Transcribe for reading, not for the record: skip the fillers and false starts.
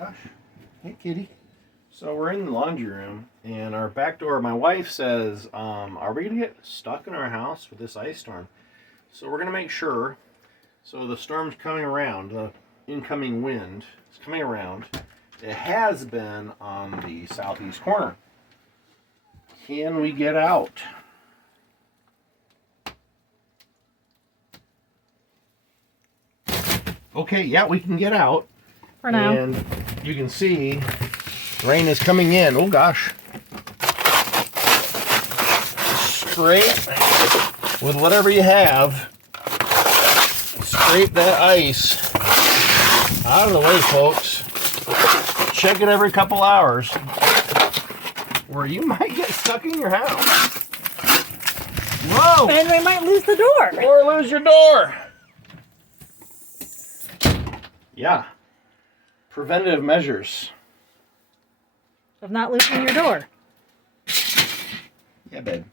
gosh. Hey, kitty. So we're in the laundry room, and our back door, my wife says, are we going to get stuck in our house with this ice storm? So we're going to make sure. So the storm's coming around, the incoming wind is coming around. It has been on the southeast corner. Can we get out? Okay, yeah, we can get out. For now. And you can see rain is coming in. Oh gosh. Scrape with whatever you have. Scrape that ice out of the way, folks. Check it every couple hours, or you might get stuck in your house. Whoa! And we might lose the door. Or lose your door. Yeah. Preventative measures. Of not losing your door. Yeah, babe.